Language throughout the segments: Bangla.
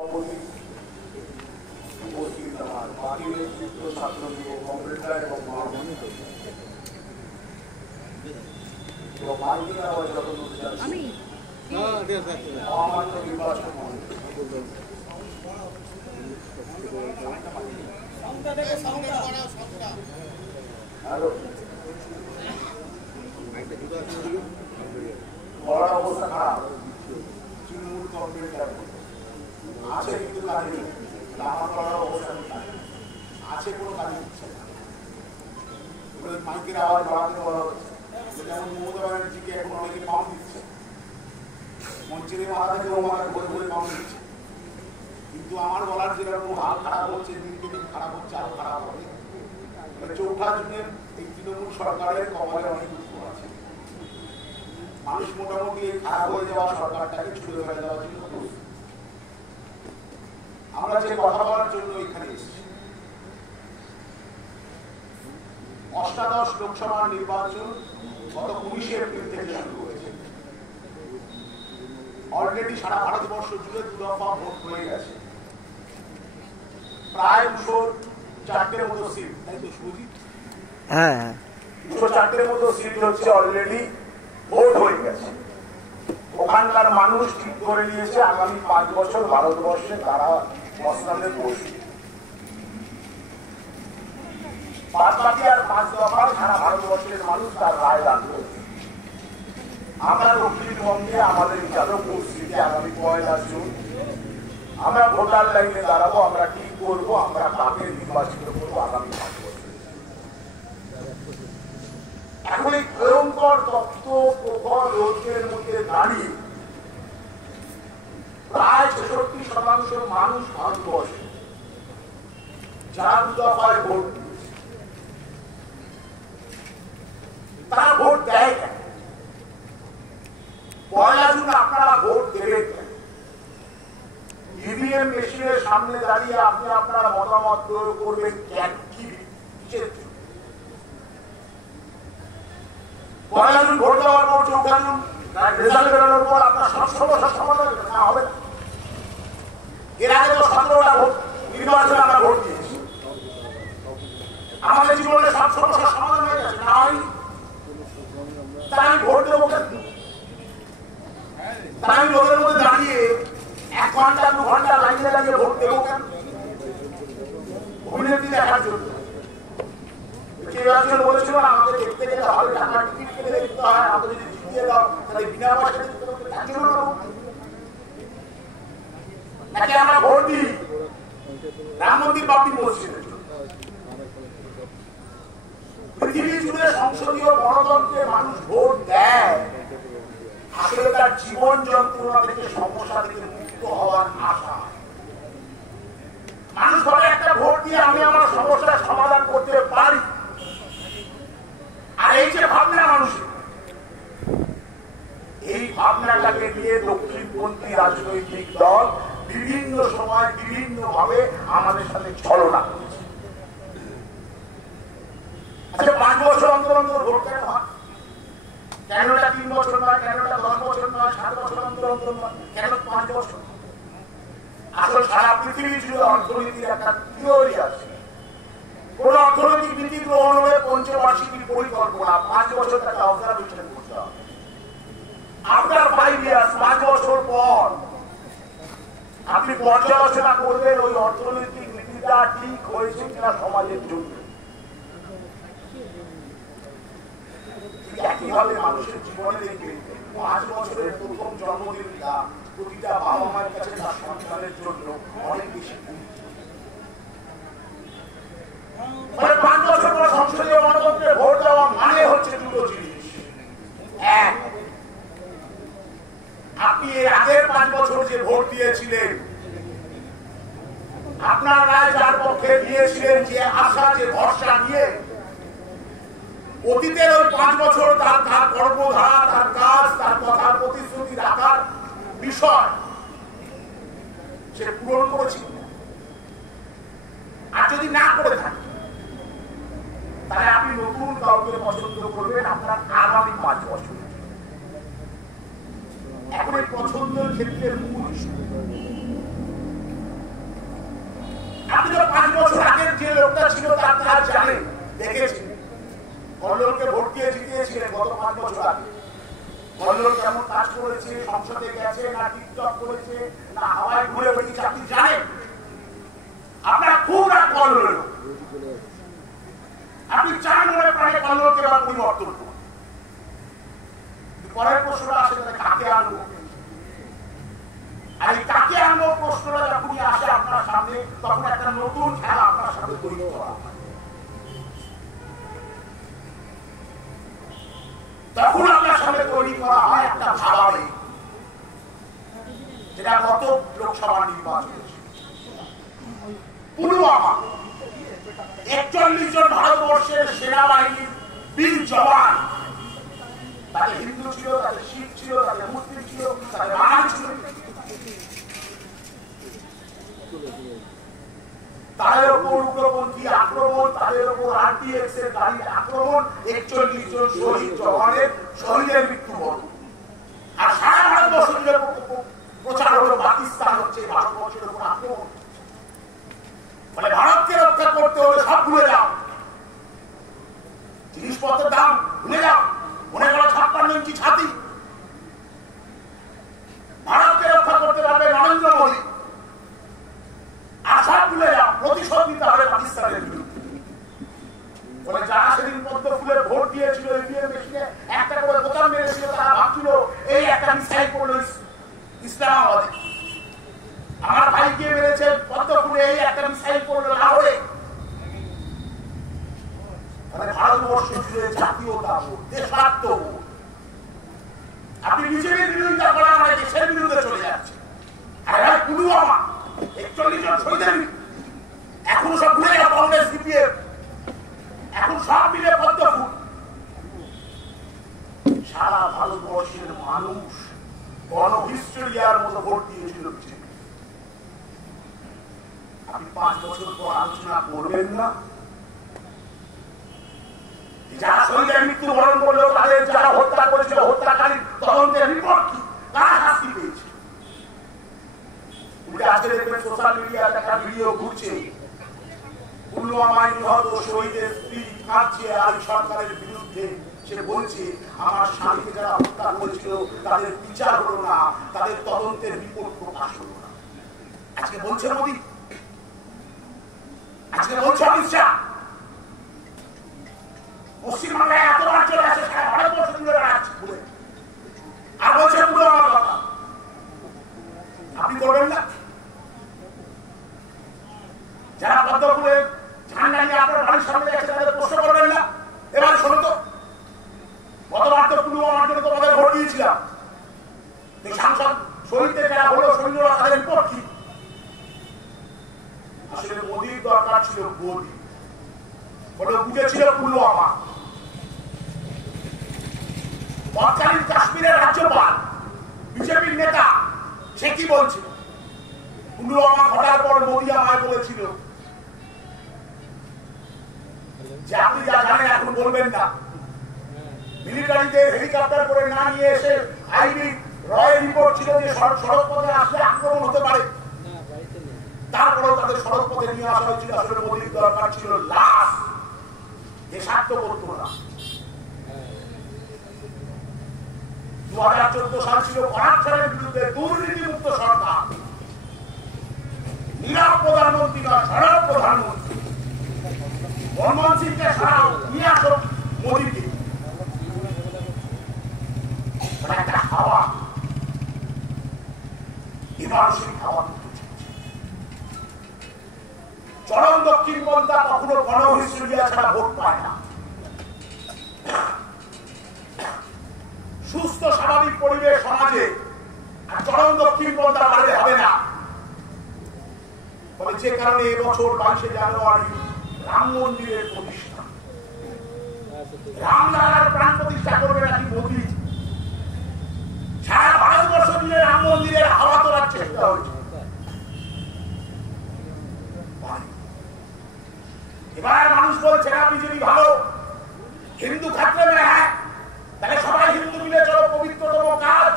অবস্থা খারাপ তৃণমূল কর্মীরা আছে কিন্তু কাজে আমার করার অবস্থা আছে কোনো কাজ হচ্ছে না। মাইকের আওয়াজ বাড়াতে বলা হচ্ছে, যেমন মমতা ব্যানার্জিকে এখন অনেকে পাম দিচ্ছে, মঞ্চের মাথা থেকে ওমার ঘুরে ঘুরে পাম দিচ্ছে, কিন্তু আমার বলার যেরকম হাল খারাপ হচ্ছে, দিনকে দিন খারাপ হচ্ছে, আরো খারাপ হবে। চৌঠা জুনের এই তৃণমূল সরকারের কপালে অনেক দুঃখ আছে। মানুষ মোটামুটি খারাপ হয়ে যাওয়া সরকারটাকে ছুড়ে ফেলে দেওয়ার জন্য আমরা যে কথা বলার জন্য এখানে এসেছি, অষ্টাদশ লোকসভা নির্বাচন গত 19 এপ্রিল থেকে শুরু হয়েছে। অলরেডি সারা ভারতবর্ষ জুড়ে 2 দফা ভোট হয়ে গেছে। প্রায় 204টের মতো সিট, তাই তো সুজিত? হ্যাঁ, 204টের মতো সিট হচ্ছে অলরেডি ভোট হয়ে গেছে। ওখানকার মানুষ ঠিক করে নিয়েছে আগামী 5 বছর ভারতবর্ষে তারা মসনাদে বসবে। বাদবাকি আর 5 দফা সারা ভারতবর্ষের মানুষ তার রায় দান করবে। আমরা দক্ষিণবঙ্গে আমাদের যাদবপুর সিটে আগামী 1 জুন আমরা ভোটার লাইনে দাঁড়াবো। আমরা ঠিক করবো আমরা কাকে নির্বাচিত করবো আগামী 5 বছর। এখন এই ভয়ঙ্কর তত্ত্ব প্রখর রোদের মধ্যে দাঁড়িয়ে প্রায় 66% মানুষ ভারতবর্ষে যারা 2 দফায় ভোট দিয়েছে, তারা ভোট দেয় কেন? 1 জুন আপনারা ভোট দেবেন কেন? ইভিএম মেশিনের সামনে দাঁড়িয়ে আপনি আপনার মতামত প্রয়োগ করবেন কেন? কি 1 জুন ভোট দেওয়ার পর 4 জুন রেজাল্ট বেরোনোর পর আপনার সব সমস্যার সমাধান হবে না। এর আগে তো 17টা ভোট নির্বাচনে আমরা ভোট দিয়েছি, আমাদের জীবনে সব সমস্যার সমাধান হয়ে গেছে না? হয়নি। তাই আমি ভোট দেবো কেন? তাই আমি লোকের মধ্যে দাঁড়িয়ে 1 ঘন্টা 2 ঘন্টা লাইনে লাগিয়ে ভোট দেবো কেন? অভিনেত্রী দেখার জন্য। কেউ বলেছিল আমাদের দেখতে গেলে হলে টাকা টিকিট কেটে দেখতে হয়, আমাদের যদি জিতিয়ে দাও তাহলে বিনা পয়সা নাকি আমরা ভোট দিই রাম মন্দির বাবরি মসজিদের জন্য। পৃথিবী জুড়ে সংসদীয় গণতন্ত্রে মানুষ ভোট দেয় আসলে তার জীবন যন্ত্রণা থেকে, সমস্যা থেকে মুক্ত হওয়ার আশা। মানুষ ধরে একটা ভোট দিয়ে আমি আমার সমস্যার সমাধান করতে পারি। আর এই যে ভাবনা মানুষের, এই ভাবনাটাকে নিয়ে দক্ষিণপন্থী রাজনৈতিক দল বিভিন্ন সময় বিভিন্ন ভাবে আমাদের সাথে ছলনা করেছে। আচ্ছা, 5 বছর অন্তর অন্তর ভোট কেন হয়? কেন এটা 3 বছর নয়, কেন এটা 10 বছর নয়, 7 বছর অন্তর অন্তর নয়, কেন 5 বছর? আসলে সারা পৃথিবী জুড়ে অর্থনীতির একটা থিওরি আছে। কোন অর্থনৈতিক নীতি গ্রহণ হলে পঞ্চবার্ষিকী পরিকল্পনা 5 বছর তাকে অবজারভেশন করতে হবে। আফটার 5 ইয়ার্স, 5 বছর পর আপনি পর্যালোচনা করবেন ওই অর্থনৈতিক নীতিটা ঠিক হয়েছে কিনা সমাজের জন্য। একইভাবে মানুষের জীবনে দেখবেন 5 বছরের প্রথম জন্মদিনটা প্রতিটা বাবা মায়ের কাছে তার সন্তানের জন্য অনেক বেশি। 5 বছর পর সংসদীয় গণতন্ত্রে ভোট দেওয়া মানে হচ্ছে 2টো জিনিস। 1, আপনি এর আগের 5 বছর যে ভোট দিয়েছিলেন, আপনার রায় যার পক্ষে দিয়েছিলেন, যে আশা যে ভরসা নিয়ে অতীতের ওই 5 বছর তার কর্মধারা, তার কাজ, তার কথার প্রতিশ্রুতি রাখার বিষয় সে পূরণ করেছিল। আর যদি না করে থাকে তাহলে আপনি নতুন কাউকে পছন্দ করবেন আপনার আগামী 5 বছর। এখন এই পছন্দের ক্ষেত্রে মূল যে লোকটা ছিল তার কাজ জানেন, দেখেছেন। কল্লোলকে ভোট দিয়ে জিতিয়েছিলেন গত 5 বছর আগে। কল্লোল কেমন কাজ করেছে, সংসদে গেছে না টিকটক করেছে না হাওয়ায় ঘুরে বেরিয়েছে আপনি জানেন। আপনার খুব রাগ কল্লোল, আপনি চান মনে প্রাণে কল্লোলকে এবার পরিবর্তন করুন। পরের প্রশ্নটা আসে কাকে আনবো, আর এই কাকে আনবো প্রশ্নটা যখনই আসে আপনার সামনে, তখন একটা নতুন খেলা আপনার সামনে তৈরি করা হয়। তখন আপনার সামনে তৈরি করা হয় একটা ভাবাবে, যেটা গত লোকসভা নির্বাচন পুলওয়ামা 41 জন ভারতবর্ষের সেনাবাহিনীর বীর জওয়ান, তাদের হিন্দু ছিল, তাদের শিখ ছিল, তাদের মুসলিম ছিল, তাদের বাঙালি ছিল, তাদের উপর উগ্রপন্থী আক্রমণ, তাদের উপর আরটিএক্স এর গাড়ির আক্রমণ, 41 জন শহীদ জওয়ানের শহীদের মৃত্যুবরণ। আর সারা ভারতবর্ষ জুড়ে প্রচার হলো পাকিস্তান হচ্ছে ভারতবর্ষের উপর আক্রমণ। মানে ভারতকে রক্ষা করতে হলে সব ভুলে যাও, জিনিসপত্রের দাম ভুলে যাও, মনে করো 56 ইঞ্চি ছাতি। ভারতকে রক্ষা করতে পারবে নরেন্দ্র মোদী, আশা ভুলে যাও, প্রতিশোধ নিতে হবে পাকিস্তানের বিরুদ্ধে। বলে যারা সেদিন পদ্ম ফুলের ভোট দিয়েছিল ইভিএম মেশিনে একটা করে বোতাম মেরেছিল, তারা ভাবছিল এই একটা মিসাইল করলো ইসলামাবাদে। আমার ভাইকে মেরেছে পদ্ম ফুলে, এই একটা মিসাইল করলো লাহোরে। মানে ভারতবর্ষ জুড়ে জাতীয়তাবোধ, দেশাত্মবোধ। আপনি বিজেপির বিরোধিতা করা মানে দেশের বিরুদ্ধে চলে যাচ্ছে। আর পুলওয়ামা 41 জন শহীদের এখন সব ভুলে গেল কংগ্রেস সিপিএম, এখন সব মিলে পদ্ম ফুল। সারা ভারতবর্ষের মানুষ গণহিস্টোরিয়ার মতো ভোট দিয়েছিল বিজেপি। আপনি 5 বছর পর আলোচনা করবেন না যারা শহীদের মৃত্যুবরণ করলো, তাদের যারা হত্যা করেছিল হত্যাকারীর তদন্তের রিপোর্ট কি, কারা শাস্তি পেয়েছে? আজকে দেখবেন সোশ্যাল মিডিয়াতে একটা ভিডিও ঘুরছে, পুলওয়ামায় নিহত শহীদের স্ত্রী কাঁদছে আর সরকারের বিরুদ্ধে। সে বলছে আমার স্বামীকে যারা হত্যা করেছিল তাদের বিচার হলো না, তাদের তদন্তের রিপোর্ট প্রকাশ হলো না। আজকে বলছে মোদী, আজকে বলছে অমিত শাহ, পশ্চিমবাংলায় এতবার চলে আসে সারা ভারতবর্ষ জুড়ে বেড়াচ্ছে বলে, আর বলছে পুলওয়ামার কথা। আপনি করবেন না? যারা পদ্মফুলে ঝান্ডা নিয়ে আপনার বাড়ির সামনে গেছে তাদের প্রশ্ন করবেন না? এবার শোনো তো, গতবার তো পুলওয়ামার জন্য তোমাদের ভোট দিয়েছিলাম, সাংসদ শহীদদের যারা হলো সৈন্যরা তাদের রিপোর্ট কি? আসলে মোদীর দরকার ছিল গদি, বলে বুঝেছিল পুলওয়ামা। তৎকালীন কাশ্মীরের রাজ্যপাল বিজেপির নেতা, সে কি বলছিল? পুলওয়ামা ঘটার পর মোদী আমায় বলেছিল যে আপনি যা জানেন এখন বলবেন না, মিলিটারিতে হেলিকপ্টার করে না নিয়ে এসে আইবি রয়ের রিপোর্ট ছিল যে সড়ক পথে আসলে আক্রমণ হতে পারে, তারপরেও তাদের সড়ক পথে নিয়ে আসা হয়েছিল। আসলে মোদীর দরকার ছিল লাশ, দেশাত্মবোধ না। 2014 সাল ছিল করাপশনের বিরুদ্ধে দুর্নীতিমুক্ত সরকার, নীরব প্রধানমন্ত্রী নয়, সরব প্রধানমন্ত্রী। মনমোহন সিংকে সরাও, নিয়ে আসো মোদীকে। একটা হাওয়া, এবার সেই হাওয়া চরম দক্ষিণপন্থা কখনো গণহিস্টোরিয়া ছাড়া ভোট পায় না। সুস্থ স্বাভাবিক পরিবেশ সমাজে চরম দক্ষিণপন্থা বাড়লে হবে না। ফলে যে কারণে এবছর 22শে জানুয়ারি রাম মন্দিরের প্রতিষ্ঠা, রামলালার প্রাণ প্রতিষ্ঠা করবে নাকি মোদী। সারা ভারতবর্ষ জুড়ে রাম মন্দিরের হাওয়া তোলার চেষ্টা হয়েছে। এবার মানুষ বলছে না বিজেপি ভালো, হিন্দু খাতরে মেয়ে, হ্যাঁ তাহলে সবাই হিন্দু মিলে চলো, পবিত্রতম কাজ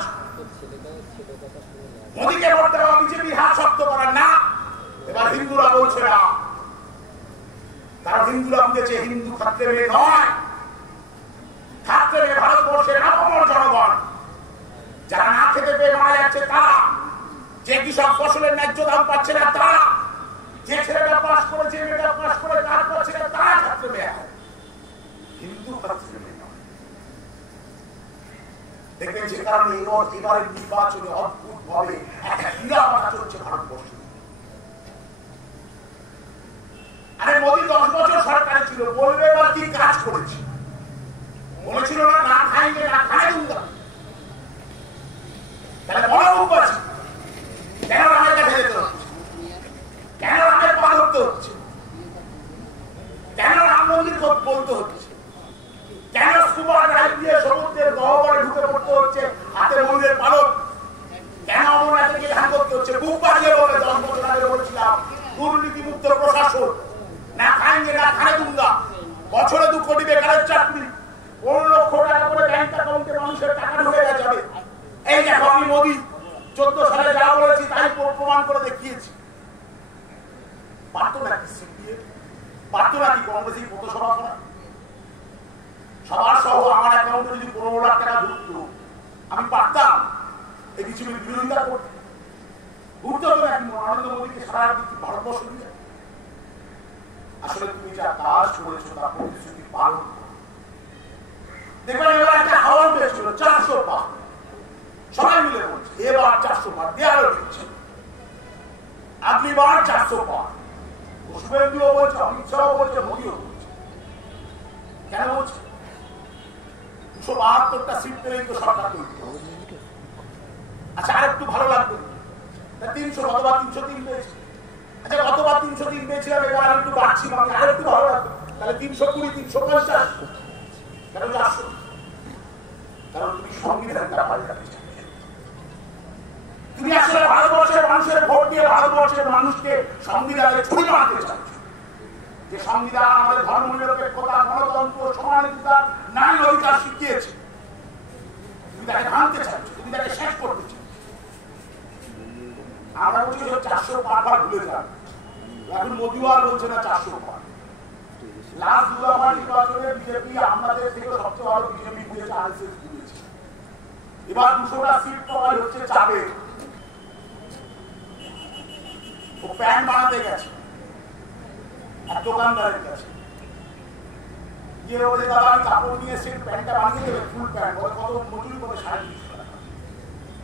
মোদীকে ভোট দেওয়া, বিজেপি হাত শক্ত করার না। এবার হিন্দুরা বলছে না, হিন্দুরা বুঝেছে হিন্দু খাদ্যে মেয়ে নয়, খাদ্যে মেয়ে ভারতবর্ষের আপামর জনগণ। যারা না খেতে পেয়ে মারা যাচ্ছে তারা, যে কৃষক ফসলের ন্যায্য দাম পাচ্ছে না তারা, যে ছেলেটা পাস করে যে মেয়েটা পাস করে কাজ করছে না তারা ছাত্র মেয়ে, হিন্দু ছাত্র মেয়ে নয়। দেখবেন যে কারণে এবারের নির্বাচনে অদ্ভুত ভাবে একটা নিরাপত্তা চলছে ভারতবর্ষে। আরে মোদী 10 বছর সরকারে ছিল, বলবে এবার কি কাজ করেছে? বলেছিল না না খাইবে না খাই দুঙ্গা, তাহলে বড় উপায় কেন রামের কাছে যেতে হচ্ছে, কেন রামের পা ধরতে হচ্ছে, কেন রাম মন্দির বলতে হচ্ছে, কেন স্কুবা ড্রাইভ দিয়ে সমুদ্রের গহ্বরে ঢুকে পড়তে হচ্ছে হাতে মন্দিরের পালক, কেন অমরনাথে গিয়ে ধ্যান করতে হচ্ছে? বুক বাজিয়ে বলে 10 বছর আগে বলেছিলাম দুর্নীতিমুক্ত প্রশাসন, না খাইবে না খাই দুঙ্গা, বছরে 2 কোটি বেকারের চাকরি, 15 লক্ষ টাকা করে ব্যাংক অ্যাকাউন্টে মানুষের টাকা ঢুকে যাবে। এই দেখো আমি মোদী 14 সালে যা বলেছি তাই প্রমাণ করে দেখিয়েছি। পারতো নাকি সিপিএম, পারতো নাকি কংগ্রেসের পথসভা করা? সবার সহ আমার অ্যাকাউন্টে যদি 15 লাখ টাকা ঢুকতো আমি পারতাম এই বিজেপির বিরোধিতা করতে? ঘুরতে হবে নাকি নরেন্দ্র মোদীকে সারা ভারতবর্ষ দিয়ে? আসলে তুমি যা কাজ করেছো তার প্রতিশ্রুতি পালন করো। দেখবেন এবার একটা হাওয়া পেয়েছিল 400 পার, সবাই মিলে বলছে এবার 400 পার দেয়ারও দিচ্ছে, আগলিবার 400 পার। শুভেন্দুও বলছে, অমিত শাহ বলছে, মোদীও বলছে। কেন বলছে? 272টা সিট পেলেই তো সরকার তৈরি হবে। আচ্ছা আর একটু ভালো লাগবে 300, গতবার 303 পেয়েছি। আচ্ছা গতবার 303 পেয়েছিলাম, এবার আমি একটু বাড়ছি, আর একটু ভালো লাগবে, তাহলে 320, 350, কেন 400? কারণ তুমি সংবিধানটা পাল্টাতে চাও। তুমি আসলে ভারতবর্ষের মানুষের ভোট দিয়ে ভারতবর্ষের মানুষকে সংবিধানে ছুরি মারতে চাচ্ছ, যে সংবিধান আমাদের ধর্মনিরপেক্ষতা, গণতন্ত্র, সমানাধিকার, নারীর অধিকার শিখিয়েছে। তুমি তাকে ভাঙতে চাচ্ছ, তুমি তাকে শেষ করতে চাচ্ছ। আমরা বলছি 400 পার ভুলে যান, এখন মোদিও আর বলছে না 400 পার। লাস্ট 2 দফা নির্বাচনে বিজেপি আমাদের থেকে সবচেয়ে ভালো বিজেপি বুঝেছে, আরএসএস বুঝেছে। এবার 200টা সিট পাওয়াই হচ্ছে চাপে। ও প্যান্ট বানাতে গেছে এক দোকানদারের কাছে, গিয়ে বলে দাদা আমি কাপড় নিয়ে এসে প্যান্টটা বানিয়ে দেবে, ফুল প্যান্ট। বলে কত মজুরি? বলে 350 টাকা।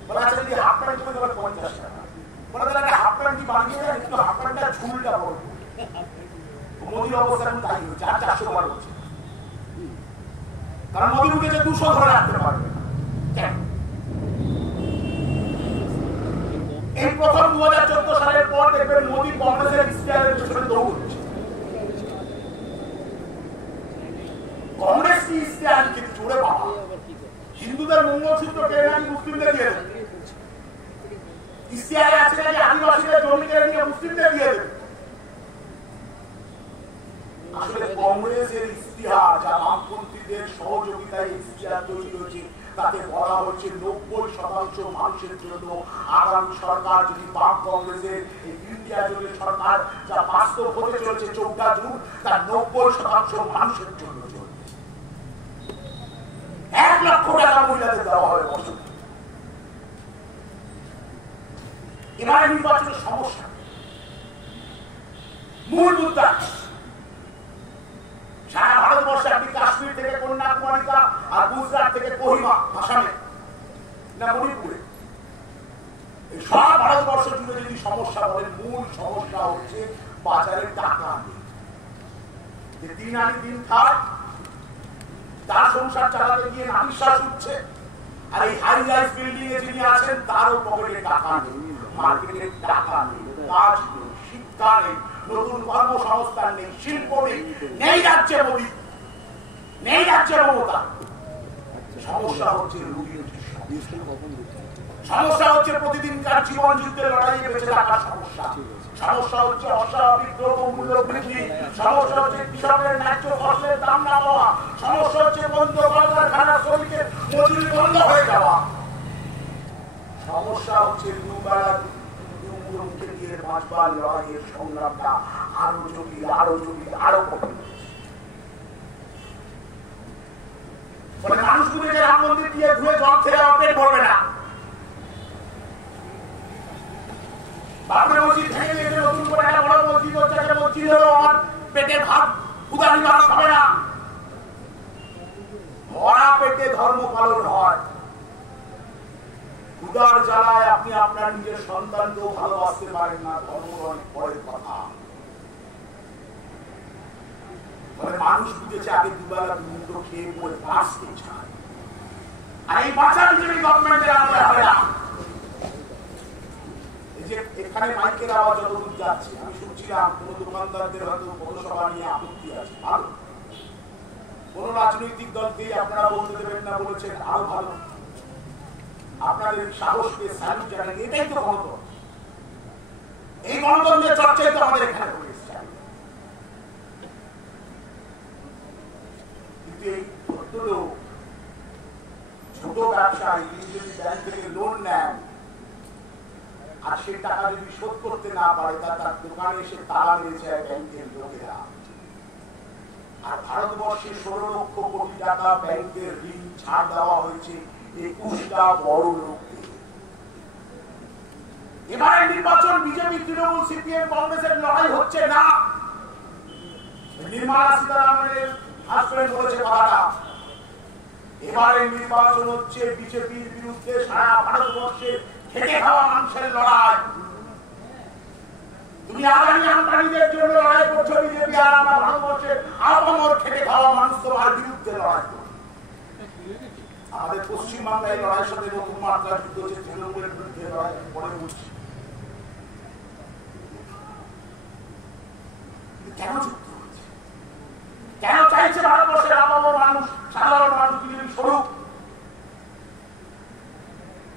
বলে আচ্ছা যদি হাফ প্যান্ট করে দেবে 50 টাকা। বলে দাদা হাফ প্যান্টটি বানিয়ে দেয়, কিন্তু হাফ প্যান্টটা ঝুলটা বড়। মোদীর অবস্থা এখন তাই হচ্ছে, আর 400 বার হচ্ছে। কারণ মোদী উঠেছে 200 ধরে রাখতে পারবে কেন? এই প্রথম 2014 সালের পর দেখবেন মোদী কংগ্রেসের ইস্তেহারের পেছনে দৌড়চ্ছে। কংগ্রেস কি ইস্তেহার লিখেছে? চোরে বাবা, হিন্দুদের মঙ্গলসূত্র কেড়ে নাকি মুসলিমদের দিয়ে দেবে। ইস্তেহারে আছে নাকি আদিবাসীদের জমি কেড়ে নিয়ে মুসলিমদের দিয়ে দেবে। আসলে কংগ্রেসের ইস্তেহার, যা বামপন্থীদের সহযোগিতায় ইস্তেহার তৈরি হয়েছে, তাতে বলা হচ্ছে 90% মানুষের জন্য আগামী সরকার যদি বাম কংগ্রেসের এই ইন্ডিয়া জোটের সরকার যা বাস্তব হতে চলেছে 14 জুন, তার 90% মানুষের জন্য চলবে। 1 লক্ষ টাকা মহিলাদের দেওয়া হবে বছর। এবারে নির্বাচনের সমস্যা মূল মুদ্রা সারা ভারতবর্ষে, আপনি কাশ্মীর থেকে কন্যাকুমারিকা আর গুজরাট থেকে কোহিমা, আসামে না মণিপুরে, এই সারা ভারতবর্ষ জুড়ে যদি সমস্যা বলেন, মূল সমস্যা হচ্ছে বাজারের টাকা নেই। যে দিন আনি দিন খায়, তার সংসার চালাতে গিয়ে নাবিশ্বাস উঠছে, আর এই হাই রাইজ বিল্ডিং এ যিনি আছেন তারও পকেটে টাকা নেই, মার্কেটে টাকা নেই, কাজ নেই, শিক্ষা নেই, নতুন কর্মসংস্থান নেই, শিল্প নেই, নেই রাজ্যে মোদী, নেই রাজ্যে মমতা। সমস্যা হচ্ছে সমস্যা হচ্ছে প্রতিদিনকার জীবন যুদ্ধের লড়াইয়ে বেঁচে থাকার সমস্যা। সমস্যা হচ্ছে অস্বাভাবিক দ্রব্যমূল্য বৃদ্ধি, সমস্যা হচ্ছে কৃষকের ন্যায্য ফসলের দাম না পাওয়া, সমস্যা হচ্ছে বন্ধ কলকারখানা, শ্রমিকের মজুরি বন্ধ হয়ে যাওয়া, সমস্যা হচ্ছে দুবেলা মুখে দিয়ে বাঁচবার লড়াইয়ের সংগ্রামটা আরো জটিল, আরো জটিল, আরো কঠিন। মানে মানুষগুলো যে রাম মন্দির দিয়ে ঘুরে জল থেকে পেট ভরবে না। বাবরি মসজিদ ভেঙে দিয়েছে, নতুন করে একটা বড় মসজিদ হচ্ছে, একটা মসজিদ হলো আমার পেটের ভাত ক্ষুধা নিবারণ হবে না। ভরা পেটে ধর্ম পালন হয়। ক্ষুধার জ্বালায় আপনি আপনার নিজের সন্তানকেও ভালোবাসতে পারেন না, ধর্ম অনেক পরের কথা। মানুষ বুঝেছে আগে দুবেলা দুমুঠো খেয়ে পড়ে বাঁচতে চায়, আর এই বাঁচার জন্য গভর্নমেন্টের আমলে হবে না। এই যে এখানে মাইকের আওয়াজ যতদূর যাচ্ছে, আমি শুনছিলাম কোন দোকানদারদের হয়তো পৌরসভা নিয়ে আপত্তি আছে, ভালো। কোন রাজনৈতিক দলকে আপনারা বলতে দেবেন না বলেছেন, আরো ভালো। আপনাদের সাহসকে স্যালুট জানান, এটাই তো গণতন্ত্র। এই গণতন্ত্রের চর্চাই তো আমাদের এখানে হয়েছে। কিন্তু এই ভদ্রলোক ছোট ব্যবসায়ী যদি ব্যাংক থেকে লোন নেন আর সে টাকা যদি শোধ করতে না পারে, তার দোকানে এসে তালা মেরে যায় ব্যাংকের লোকেরা। আর ভারতবর্ষে 16 লক্ষ কোটি টাকা ব্যাংকের ঋণ ছাড় দেওয়া হয়েছে 21টা বড় লোককে। এবারে নির্বাচন বিজেপি, তৃণমূল, সিপিএম, কংগ্রেসের লড়াই হচ্ছে না। নির্মলা সীতারামনের হাজবেন্ড বলেছে কথাটা, এবারে নির্বাচন হচ্ছে বিজেপির বিরুদ্ধে সারা ভারতবর্ষে খেটে খাওয়া মানুষের লড়াই। তুমি আগামী আমদানিদের জন্য লড়াই করছো বিজেপি, আর আমরা ভারতবর্ষের আপামর খেটে খাওয়া মানুষ তোমার বিরুদ্ধে লড়াই করছে। আমাদের পশ্চিমবাংলায় লড়াইয়ের সাথে নতুন মাত্রা যুক্ত হচ্ছে, তৃণমূলের বিরুদ্ধে লড়াই পরে উঠছে। কেন যুক্ত হচ্ছে? কেন চাইছে ভারতবর্ষের আপামর মানুষ, সাধারণ মানুষ বিজেপি সরুক?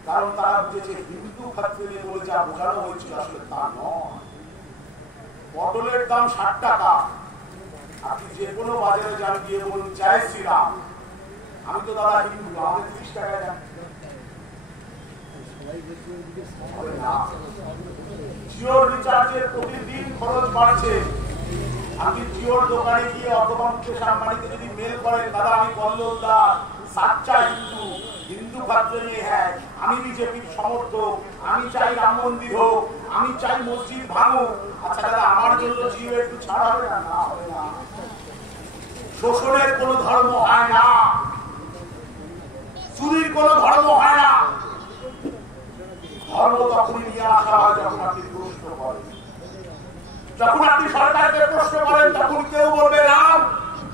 কারণ তারা বুঝেছে হিন্দু খাদ্যে বলে যা বোঝানো হয়েছিল আসলে তা নয়। পটলের দাম 60 টাকা, আপনি যে কোনো বাজারে যান গিয়ে বলুন জয় শ্রীরাম, আমি তো দাদা হিন্দু, আমাদের 30 টাকা যান। জিওর রিচার্জের প্রতিদিন খরচ বাড়ছে। আপনি জিওর দোকানে গিয়ে অথবা মুকেশ আম্বানিকে যদি মেল করেন, দাদা আমি কল্লোলদার, সাচ্চা হিন্দু, হিন্দু খাদ্য নিয়ে, হ্যাঁ আমি বিজেপির সমর্থক, আমি চাই রাম মন্দির হোক, আমি চাই মসজিদ ভাঙুক, আচ্ছা দাদা আমার জন্য জিও একটু ছাড় হবে না? না, হবে না। শোষণের কোন ধর্ম হয় না, চুরির কোন ধর্ম হয় না। ধর্ম তখনই নিয়ে আসা হয় যখন আপনি প্রশ্ন করেন। যখন আপনি সরকারকে প্রশ্ন করেন তখন কেউ বলবে রাম,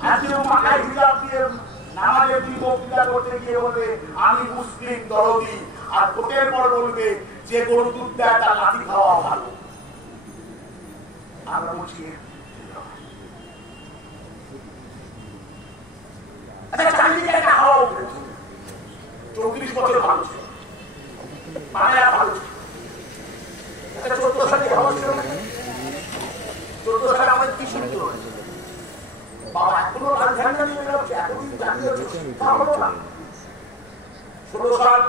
আর কেউ মাথায় হিজাব দিয়ে নামাজের দিন বক্তৃতা করতে গিয়ে বলবে আমি মুসলিম দরদি, আর ভোটের পর বলবে যে গরু দুধ দেয় তার লাঠি খাওয়া ভালো। আমরা বলছি চারিদিকে একটা হাওয়া উঠেছে। 34 বছর ভালো ছিল, বাংলা ভালো ছিল। 14 সালে হাওয়া ছিল না, 14 সালে আমাদের কি শুনতে হয়েছে? বাবা এখনো রাজধানী নিয়ে যাচ্ছে, এতদিন জানিয়ে তা হলো না। 16 সাল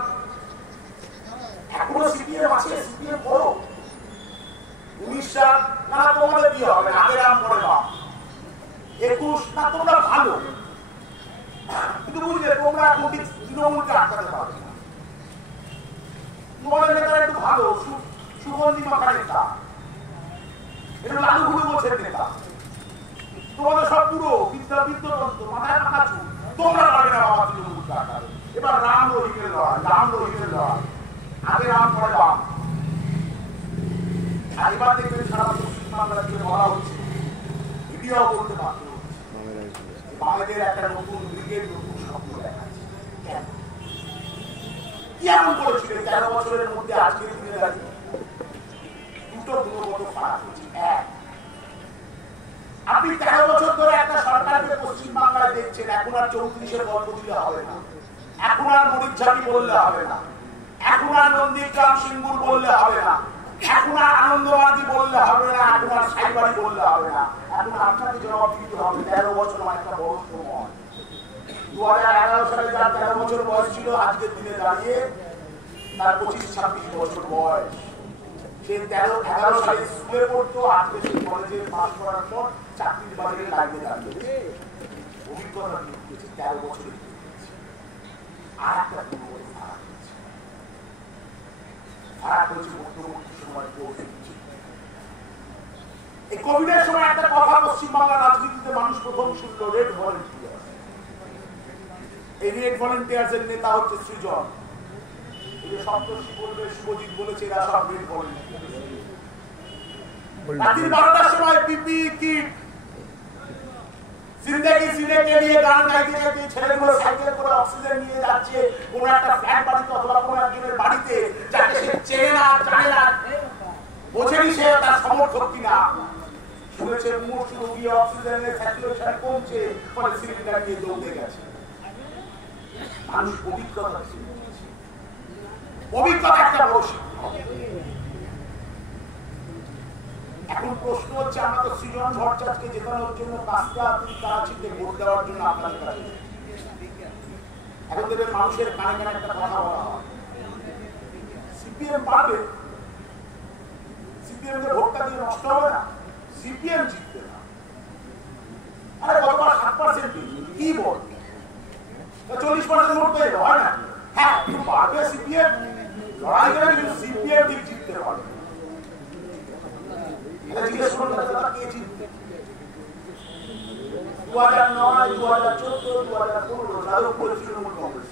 এখনো সিপিএম আছে, সিপিএম বড়। 19 সাল না তোমাদের দিয়ে হবে, আগে রাম পরে বাপ। 21 না তোমরা ভালো, কিন্তু বুঝলে তোমরা তৃণমূলকে আটকাতে পারবে না। তোমাদের নেতারা একটু ভালো, সুগন্ধি মাখা নেতা, একটু লালু ঘুরু গোছের নেতা। তোমাদের সব পুরো বিদ্যুৎ মাথায় রাখা চুল, তোমরা পারবে না বাবা তৃণমূলকে আটকাতে। এবার রাম রহিমের লড়াই, রাম রহিমের লড়াই, আগে রাম পরে বাম। এবার দেখবেন সারা পশ্চিমবাংলা জুড়ে বলা হচ্ছে, ভিডিও বলতে বাধ্য হচ্ছে, বামেদের একটা নতুন ব্রিগেড, নতুন স্বপ্ন দেখাচ্ছে। কেন? কি এমন করেছিল 13 বছরের মধ্যে আজকের দিনে দাঁড়িয়ে? দুটো গুণগত ফারাক হচ্ছে। এক, আপনি 13 বছর ধরে একটা সরকারকে পশ্চিমবাংলায় দেখছেন, এখন আর 34-এর গল্প দিলে হবে না, এখন আর মরিচঝাপি বললে হবে না, এখন আর নন্দীগ্রাম সিঙ্গুর বললে হবে না, এখন আর আনন্দবাদী বললে হবে না, এখন আর সাইবাড়ি বললে হবে না। এখন আপনাকে জবাব দিতে হবে। 13 বছর একটা বড় সময়। 2011 সালে যার 13 বছর বয়স ছিল, আজকের দিনে দাঁড়িয়ে তার 25-26 বছর বয়স। সে 13-11 সালে স্কুলে পড়তো, আজকে সে কলেজে পাস করার পর চাকরির বাজারে লাগিয়ে দাঁড়িয়েছে। অভিজ্ঞতা দিয়েছে 13 বছরে। আর একটা ফারাক হয়েছে মধ্যবর্তী সময় এই কোভিডের সময় একটা কথা পশ্চিমবাংলার রাজনীতিতে মানুষ প্রথম শুনল, রেড ভলেন্টিয়ার। এই রেড ভলেন্টিয়ার্স এর নেতা হচ্ছে সৃজন। সপ্তর্ষি বলবে, শুভজিৎ বলেছে, এরা সব রেড ভলেন্টিয়ার। রাত্রি 12টার সময় পিপি কিট জিন্দেগি জিনে কে লিয়ে গান গাইতে গাইতে ছেলেগুলো সাইকেল করে অক্সিজেন নিয়ে যাচ্ছে কোন একটা ফ্ল্যাট বাড়িতে অথবা কোন একজনের বাড়িতে, যাকে সে চেনে না, জানে না, বোঝেনি সে তার সমর্থক কিনা। শুনেছে মুহূর্তে রোগী অক্সিজেনের স্যাচুরেশন কমছে, ফলে সিলিন্ডার নিয়ে দৌড়ে গেছে। মানুষ অভিজ্ঞতা একটা বড় শিক্ষা। এখন প্রশ্ন হচ্ছে, আমরা তো সৃজন ভট্টাচার্যকে জেতানোর জন্য কাজটা তিনি কারাচিতে ভোট দেওয়ার জন্য আপনাদের কাছে এখন দেখবেন মানুষের কানে কানে একটা কথা বলা হয়, সিপিএম পারবে, সিপিএম যে ভোটটা দিয়ে নষ্ট হবে না, সিপিএম জিতবে না। আরে গতবার 7% কি বল, 40% ভোট পেয়ে হয় না। হ্যাঁ, পারবে সিপিএম, লড়াই করে কিন্তু সিপিএম ঠিক জিততে পারবে। জিজ্ঞেস করুন কে জিতবে। 2009, 2014, 2015 যাদবপুরে তৃণমূল কংগ্রেস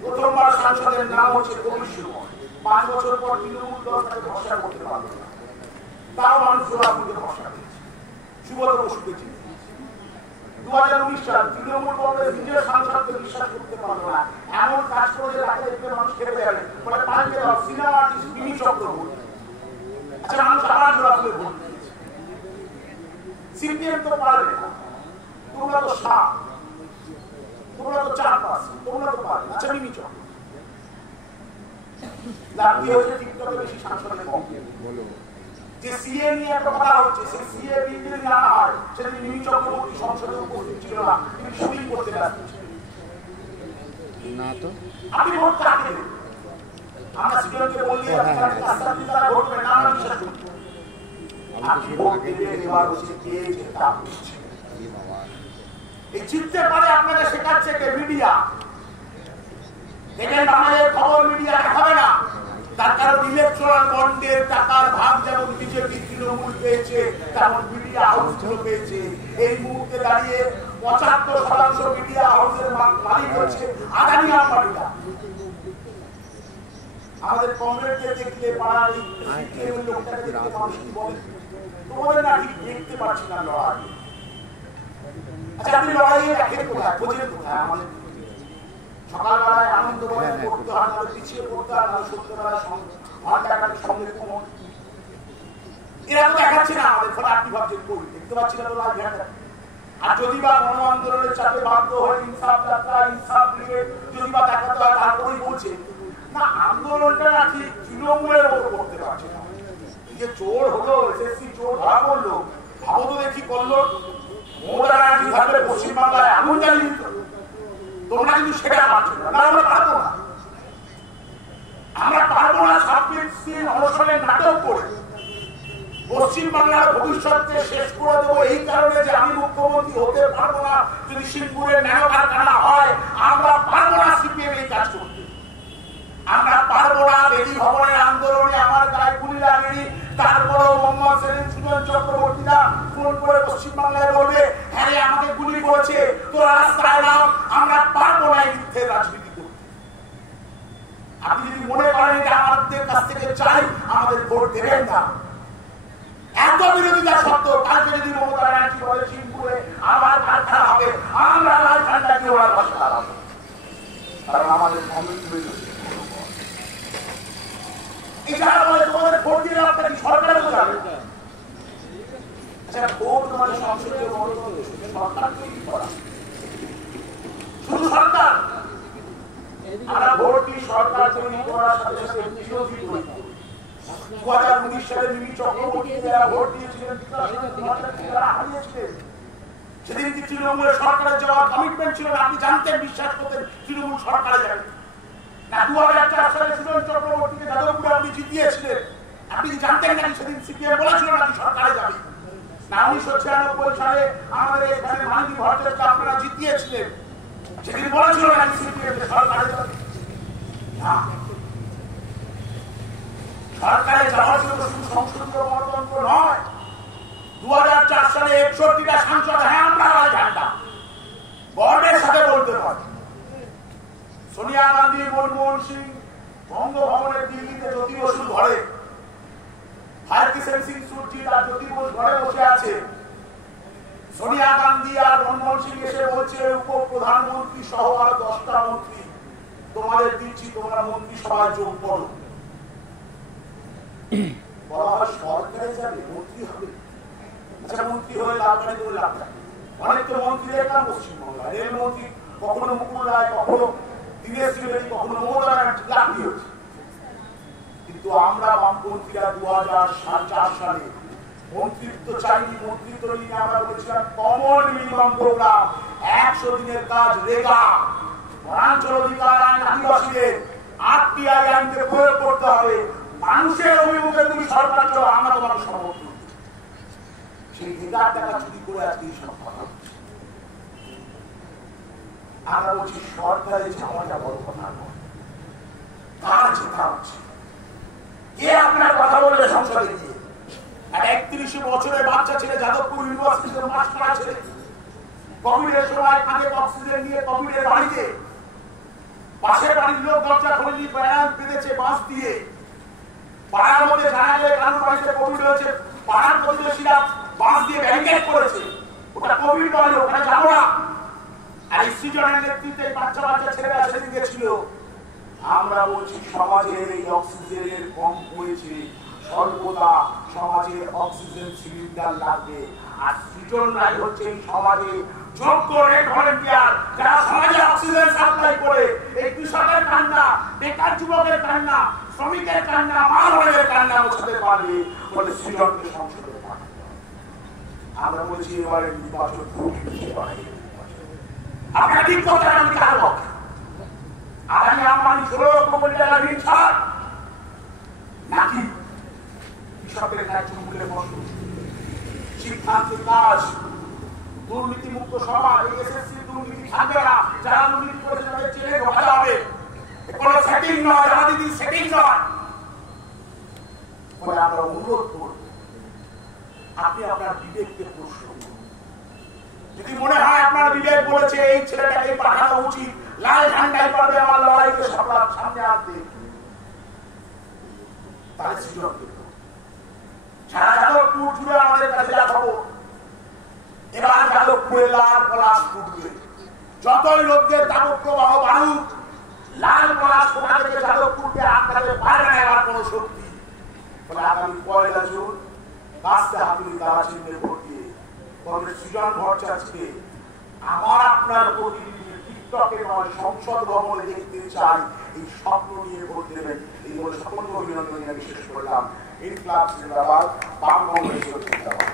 প্রথমবার সাংসদের নাম হচ্ছে কবির সুমন। 5 বছর পর তৃণমূল দল তাকে ভরসা করতে পারল না, তাও মানুষ জোড়াফুলকে ভরসা করেছে। সুব্রত বসুকে চিনি। 2019 সাল তৃণমূল কংগ্রেস নিজের সাংসদকে বিশ্বাস করতে পারল না, এমন কাজ করে তাকে দেখবে মানুষ খেতে যাবে, ফলে পাল্টে দাও সিনেমা আর্টিস্ট মিনি চক্রবর্তী। আচ্ছা, মানুষ আবার জোড়াফুলে ভোট দিয়েছে। সিপিএম তো পারবে না, তোমরা তো 7, তোমরা তো 4%, তোমরা তো পারবে। আচ্ছা, মিমি চক্র লাভি হচ্ছে টিকটকে বেশি সাংসদের কম। যে সিএ নিয়ে একটা কথা হচ্ছে, সেই সিএ বিল যদি না হয়, সেদিন মিমি চক্রবর্তী সংসদে উপস্থিত ছিল না, তিনি শুটিং করতে ব্যস্ত ছিলেন না। তো আপনি ভোট কাকে দেবেন? আমরা সিপিএমকে বললি রাস্তায় তারা ভোট দেবে না, আমরা বিশ্বাস করি। এই জিততে পারে আপনাকে শেখাচ্ছে কে? মিডিয়া। দেখেন আমাদের খবর মিডিয়া দেখাবে না, তার কারণ ইলেকট্রাল বন্ডের টাকার ভাগ যেমন বিজেপি তৃণমূল পেয়েছে, তেমন মিডিয়া হাউসগুলো পেয়েছে। এই মুহূর্তে দাঁড়িয়ে 75% মিডিয়া হাউসের মালিক হচ্ছে আদানি আম্বানিরা। আমাদের কংগ্রেসকে দেখলে পাড়ার এই লোকটাকে দেখতে মানুষ কি বলে, তোমাদের না ঠিক দেখতে পাচ্ছি না লড়াই। আচ্ছা, আপনি লড়াইয়ে দেখেন কোথায়, খোঁজেন কোথায়? আমাদের সকালবেলায় আনন্দ করতে হয়, না পিছিয়ে পড়তে হয়, না সত্যবেলায় ঘন্টাকার সঙ্গে কোন এরা তো দেখাচ্ছে না আমাদের, ফলে আপনি ভাবছেন করি দেখতে পাচ্ছি না তো লাভ ঘাটা। আর যদি বা গণ আন্দোলনের চাপে বাধ্য হয়ে ইনসাফ যাত্রা, ইনসাফ ব্রিগেড যদি বা দেখাতে হয়, তারপরেই বলছে না আন্দোলনটা না ঠিক তৃণমূলের ওপর করতে পারছে না। যে চোর হলো, এসএসসি চোর ধরা পড়লো, ভাবো তো দেখি করলো মমতা ব্যানার্জি থাকলে পশ্চিমবাংলায় আগুন জ্বালিয়ে দিত। তোমরা কিন্তু সেটা পারছো না, আমরা পারবো না। আমরা পারবো না 26 দিন অনশনের নাটক করে পশ্চিমবাংলার ভবিষ্যৎকে শেষ করে দেবো এই কারণে যে আমি মুখ্যমন্ত্রী হতে পারবো না যদি সিঙ্গুরের ন্যানো কারখানা হয়। আমরা পারবো না সিপিএম এই কাজ করতে, আমরা পারবো না বেদি ভবনের আন্দোলনে আমার গায়ে গুলি লাগেনি, তারপরেও মোহাম্মদ সেলিম, সুজন চক্রবর্তীরা ফোন করে পশ্চিমবাংলায় বলবে হ্যাঁ আমাকে গুলি করেছে, তোরা রাস্তায় নাও। আমরা পারবো না এই মিথ্যের রাজনীতি করতে। আপনি যদি মনে করেন যে আমাদের কাছ থেকে চাই, আমাদের ভোট দেবেন না। এত বিরোধিতা সত্ত্বেও কালকে যদি মমতা ব্যানার্জি বলে সিংপুরে আবার কারখানা হবে, আমরা লাল ঝান্ডা দিয়ে ওরা বসে দাঁড়াবো, কারণ আমাদের এছাড়া বলে তোমাদের ভোট দিয়ে আপনাকে সরকারও যাবে। আচ্ছা, ভোট মানে সংসদীয় গণতন্ত্র, সরকার তৈরি করা, শুধু সরকার। আমরা ভোট দিয়ে সরকার তৈরি করার সাথে সাথে বিরোধী তৈরি করি। 2019 সালে মিমি চক্রবর্তী যারা ভোট দিয়েছিলেন, তারা হারিয়েছিলেন। সেদিন কি তৃণমূলের সরকারের যাওয়ার কমিটমেন্ট ছিল না? আপনি জানতেন, বিশ্বাস করতেন তৃণমূল সরকারে যাবে। না 2004 সালে সুজন চক্রবর্তীকে যাদবপুরে আপনি জিতিয়েছিলেন, আপনি কি জানতেন নাকি সেদিন সিপিএম বলেছিল নাকি সরকারে যাবে না? 1996 সালে আমাদের এখানে মাননীয় ভট্টাচার্যকে আপনারা জিতিয়েছিলেন, সেদিন বলেছিল নাকি সিপিএম সরকারে যাবে না? সরকারে যাওয়ার জন্য শুধু সংসদীয় গণতন্ত্র নয়, 2004 সালে 61টা সাংসদ হ্যাঁ আমরা ঝান্ডা গর্বের সাথে বলতে পারি। সোনিয়া গান্ধী, মনমোহন সিং বঙ্গভবনের দিল্লিতে জ্যোতি বসুর ঘরে, হারকিষেন সিং সুরজিৎ আর জ্যোতি বসু ঘরে বসে আছে। সোনিয়া গান্ধী আর মনমোহন সিং এসে বলছে উপপ্রধানমন্ত্রী সহ আর 10টা মন্ত্রী তোমাদের দিচ্ছি, তোমরা মন্ত্রিসভায় যোগ করো। বলা হয় সরকারে যাবে, মন্ত্রী হবে। আচ্ছা মন্ত্রী হয়ে লাভ নাই, করে লাভ নাই। অনেক তো মন্ত্রী দেখলাম পশ্চিমবঙ্গে, রেলমন্ত্রী কখনো মুকুল রায়, কখনো দীনেশ ত্রিবেদী, কখনো মমতা ব্যানার্জি, লাভই হচ্ছে। কিন্তু আমরা বামপন্থীরা 2004 সালে মন্ত্রিত্ব চাইনি, মন্ত্রিত্ব নিয়ে আমরা বলেছিলাম কমন মিনিমাম প্রোগ্রাম, 100 দিনের কাজ, রেগা, বনাঞ্চল অধিকার আইন, আদিবাসীদের আরটিআই আইনকে প্রয়োগ করতে হবে। মানুষের অভিমুখে তুমি সরকার চলো, আমরা তোমার সমর্থন। সেই রেগার টাকা চুরি করে আজকে এই সব কথা হচ্ছে। আমরা বলছি সরকারে যাওয়াটা বড় কথা নয়, তার যেটা হচ্ছে কে আপনার কথা বলবে সংসদে গিয়ে। আর 31 বছরের বাচ্চা ছেলে যাদবপুর ইউনিভার্সিটিতে মাস্টার আছে, কোভিডের সময় কাঁধে অক্সিজেন নিয়ে কোভিডের বাড়িতে পাশের বাড়ির লোক দরজা খুলে নিয়ে ব্যানার বেঁধেছে বাঁশ দিয়ে, পাড়ার মধ্যে জানা যায় কারোর বাড়িতে কোভিড হয়েছে, পাড়ার প্রতিবেশীরা বাঁশ দিয়ে ব্যারিকেড করেছে, ওটা কোভিড নয়, ওখানে যাবো না। আর এই সৃজনের নেতৃত্বে বাচ্চা বাচ্চা ছেলেরা সেদিন গেছিল। আমরা বলছি সমাজের এই অক্সিজেনের কম হয়েছে, স্বল্পতা, সমাজের অক্সিজেন সিলিন্ডার লাগবে। আর সৃজনরাই হচ্ছে এই সমাজে যোগ্য রেড ভলেন্টিয়ার, যারা সমাজে অক্সিজেন সাপ্লাই করে এই কৃষকের কান্না, বেকার যুবকের কান্না, শ্রমিকের কান্না, মানবের কান্না বোঝাতে পারবে বলে সৃজনকে সংসদে পাঠাবে। আমরা বলছি এবারে নির্বাচন আপনারা ঠিক করছেন, আমি কার পক্ষে। আগামী আমদানি 16 কোটি টাকা ঋণ ছাড় নাকি কৃষকের ন্যায্য মূল্যে ফসল, শিক্ষান্তের কাজ, দুর্নীতি মুক্ত সমাজ, এসএসসি দুর্নীতি থাকবে না, যারা দুর্নীতি করেছে তাদের জেলে ঢোকা যাবে, কোনো সেটিং নয়, রাজনীতি সেটিং নয়। ফলে আমরা অনুরোধ করব আপনি আপনার বিবেককে প্রশ্ন করুন। যদি মনে হয় আপনার বিবেক বলেছে এই ছেলেটাকে পাঠানো উচিত, লাল ঝান্ডায় পারবে আমার লড়াইকে সামনে আনতে, তাহলে সৃজন সারা যাদবপুর জুড়ে আমাদের কাছে যা খবর, এবার যাদবপুরে লাল পলাশ ফুটবে। যতই লোকদের দাবক প্রবাহ বাড়ুক, লাল পলাশ ফোটা থেকে যাদবপুরকে আটকাতে পারবে না এবার কোন শক্তি। ফলে আগামী 1 জুন কাস্তে হাতুড়ি তারা চিহ্নের ভোট দিয়ে কংগ্রেস সৃজন ভট্টাচার্যকে আমার আপনার প্রতিনিধি টিকটকে নয় সংসদ ভবনে দেখতে চাই, এই স্বপ্ন নিয়ে ভোট দেবেন। এই বলে সকলকে অভিনন্দন জানিয়ে শেষ করলাম। ইনকলাব জিন্দাবাদ, বাম কংগ্রেস জিন্দাবাদ।